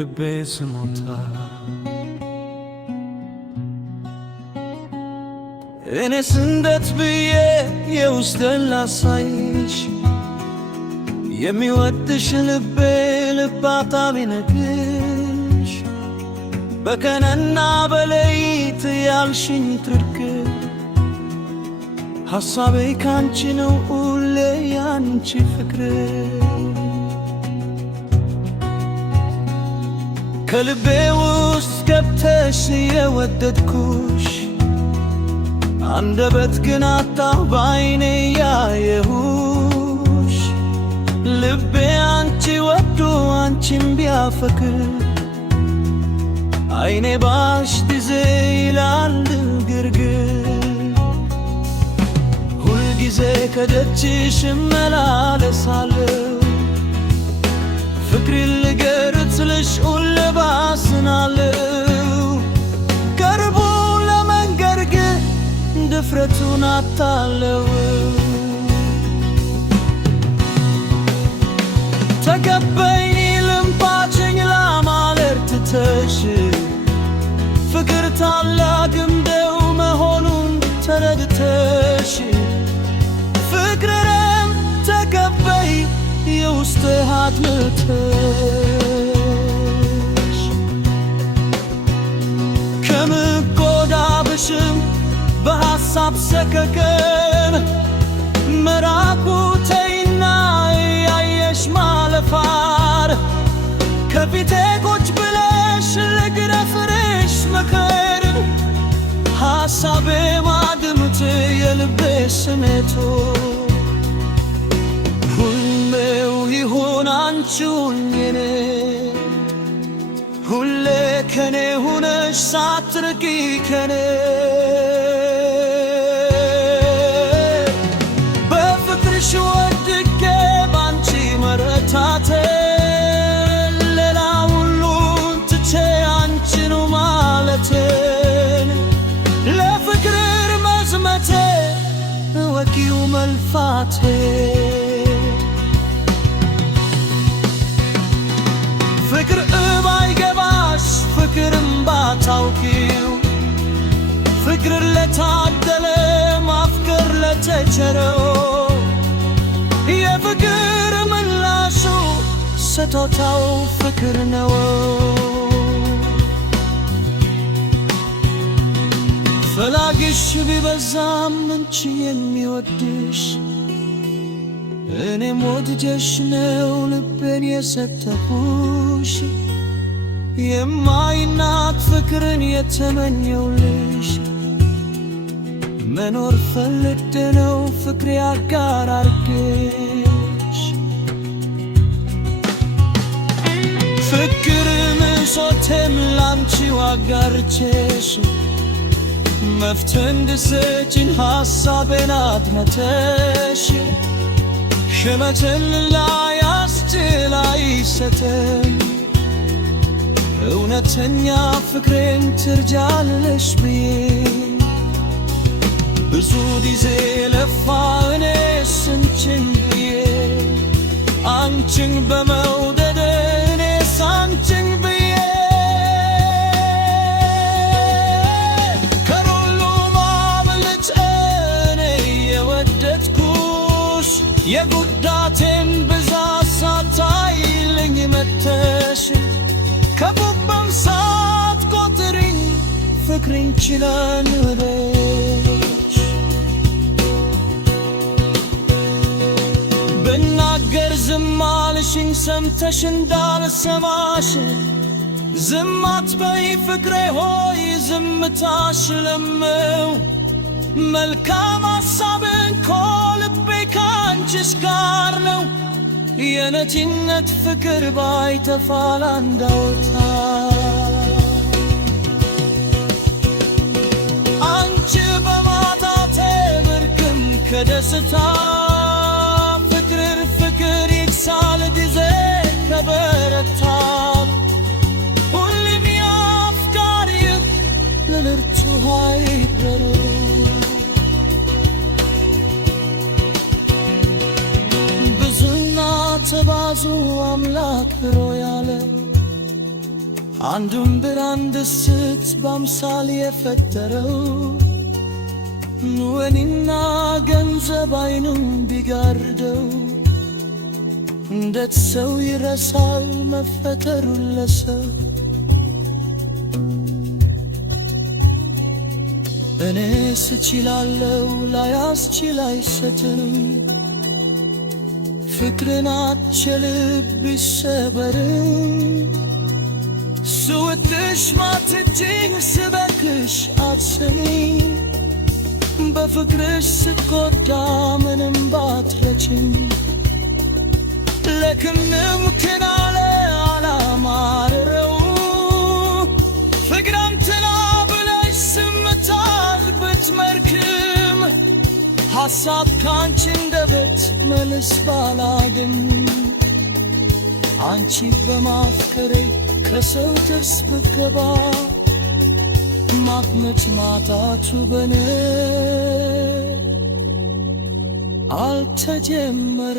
ልቤ ስሞታ እኔ ስንደት ብዬ የውስጤን ላሳይሽ የሚወድሽ ልቤ ልባታ ቢነግርሽ በቀንና በሌሊት ያልሽኝ ትርክ ሐሳቤ ካንቺ ነው ሁሌ ያንቺ ፍቅር ከልቤ ውስጥ ገብተሽ የወደድኩሽ አንደበት ግን አጣሁ ባይኔ ያየሁሽ ልቤ አንቺ ወዶ አንቺን ቢያፈቅር አይኔ ባሽ ጊዜ ይላል ግርግር ሁልጊዜ ከደጅሽ እመላለሳለሁ ፍቅሬን ልገልጽልሽ ሁሌ ባዝናለሁ ቀርቦ ለመንገር ግን ድፍረቱን አጣለሁ ተቀበይኝ ልምባችኝ ለማለት ትተሽ ፍቅር ታላቅ እንደው መሆኑን ተረድተሽ ፍቅርንም ተቀበይ የውስጥ አጥልተሽ ከምጎዳብሽም በሐሳብ ሰከከን መራቁ ተይና ያየሽ ማለፋር ከፊቴ ቁጭ ብለሽ ልግረፍርሽ መከር ሐሳቤ ማድምት የልቤ ስሜቶ ሁሌው ይሁን አንቺውን የኔ ሁሌ ከኔ ሁነሽ ሳትርቂ ከኔ በፍቅርሽ ወድቄ ባንቺ መረታቴ ሌላ ሁሉን ትቼ አንቺኑ ማለቴን ለፍቅር መዝመቴ እወቂው መልፋቴ ፍቅር ባይገባሽ ፍቅርም ባታውቂው ፍቅር ለታደለ ማፍቀር ለተቸረው የፍቅር ምላሹ ስጦታው ፍቅር ነው ፈላጊሽ ቢበዛም አንቺ የሚወድሽ እኔም ወድጄሽ ነው ልቤን የሰጠሁሽ የማይናቅ ፍቅርን የተመኘውልሽ መኖር ፈልጌ ነው ፍቅሬ አጋር አርጌሽ ፍቅር ምሶቴም ላንቺው አጋርቼሽ መፍትሄ እንድትሰጪኝ ሐሳቤን አድመተሽ ሸመተል ላይ ያስችል አይሰተም እውነተኛ ፍቅሬን ትርጃለሽ ብዬ ብዙ ጊዜ ለፋ እኔስ አንቺን ብዬ አንቺን በመውደድ እኔስ አንቺን ብዬ ከሁሉም አብልጬ እኔ የወደድኩሽ የጉዳቴን ብዛት ሳታይልኝ መተሽ ከቡባም ሳትቆጥሪኝ ፍቅሬን ችለን ወደሽ ብናገር ዝም አልሽኝ ሰምተሽ እንዳልሰማሽ ዝም አትበይ ፍቅሬ ሆይ ዝምታሽ ለምው መልካም ሐሳብን ከልቤ ካንቺስ ጋር ነው የነቲነት ፍቅር ባይተፋል አንዳውታ አንቺ በማጣቴ ብርክም ከደስታ ፍቅር ይክሳል ጊዜ ከበረታ ሁሌም ያፍቃሪ ለልርቱ አይበሩ ተባዙ አምላክ ብሮ ያለ አንዱን ብርሃን ድስት በአምሳል የፈጠረው ወኔና ገንዘብ ዓይኑን ቢጋርደው እንዴት ሰው ይረሳል መፈጠሩን ለሰው? እኔስ እችላለሁ ላያስችል አይሰጥም ፍቅርን አጥቼ ልብ ይሰበርም ስወድሽ ማትጅኝ ስበክሽ አትሰሚኝ በፍቅርሽ ስጎዳ ምንም ባትረጂኝ ለክንም ክናለ አላማረረው ፍቅር አንተና ብለሽ ስምታል ብትመርክም ሐሳብ ካንቺ እንደበት መልስ ባላገኝ አንቺ በማፍቀሬ ከሰው ጥርስ ብገባ ማግኘት ማጣቱ በኔ አልተጀመረ